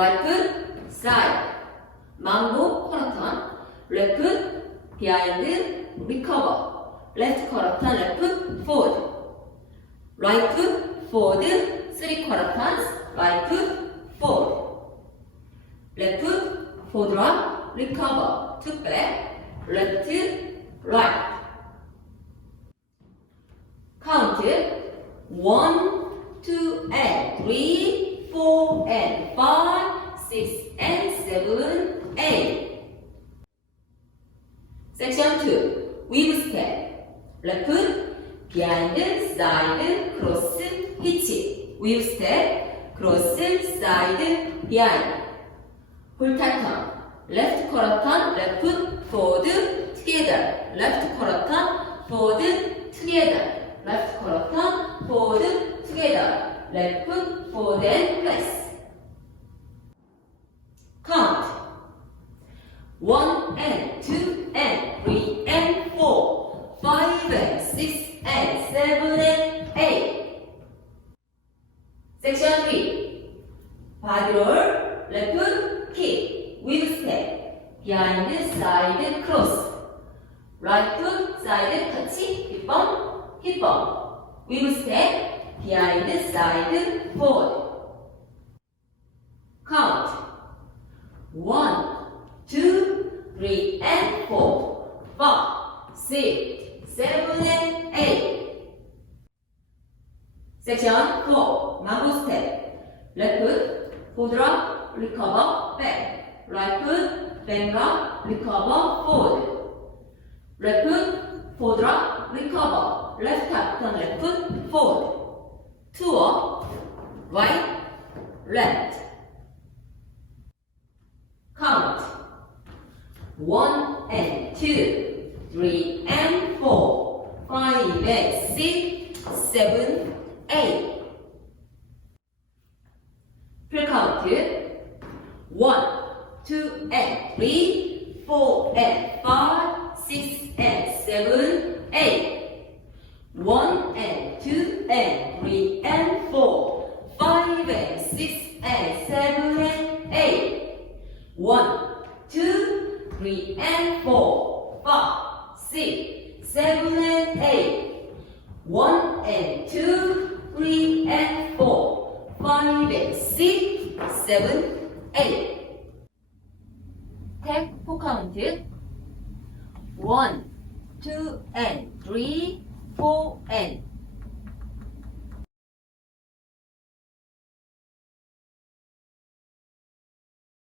right foot, side, 망고, 코너턴, left foot, behind, recover, left 코너턴, left foot, forward, right foot, forward, 3 quarter turns, right foot, forward, left foot, forward up, recover, 2 back, left, right. Count 1, 2, and 3, 4, and 5, 6, and 7, 8. Section 2. Weave step. Left foot, behind, side, cross, hitch. Weave step, cross, side, behind. Full turn. Left quarter turn, left foot, forward, together. Left quarter turn, forward, together. Left quarter turn, forward, together. Left foot, forward, and press. Count. 1 and 2 and 3 and 4, 5 and 6 and 7 and 8. Section 3. Body roll, left foot, kick, weave step, behind, side, cross. Right foot, side, touch, hip bump, weave step, behind, side, forward. Count. 1, 2, 3, and 4, 5, 6, 7, and 8. Section 4. Mango step. Left foot, hold up, recover, back. Right foot, bend up, recover, forward. Left foot, hold up, recover. Left tap, turn left foot, forward. 2 up, right, left. Count. 1 and 2, 3 and 4, 5 and 6, 7, 8. Full count. 1, 2 and 3, 4 and 5, 6 and 7, 8. 1 and 2 and 3 and 4, 5 and 6 and 7 and 8. 1, 2, 3 and 4, 5, 6, 7 and 8. 1 and 2, 3 and 4, 5 and 6, 7, 8. Take 4 count. 1, 2 and 3, 4 and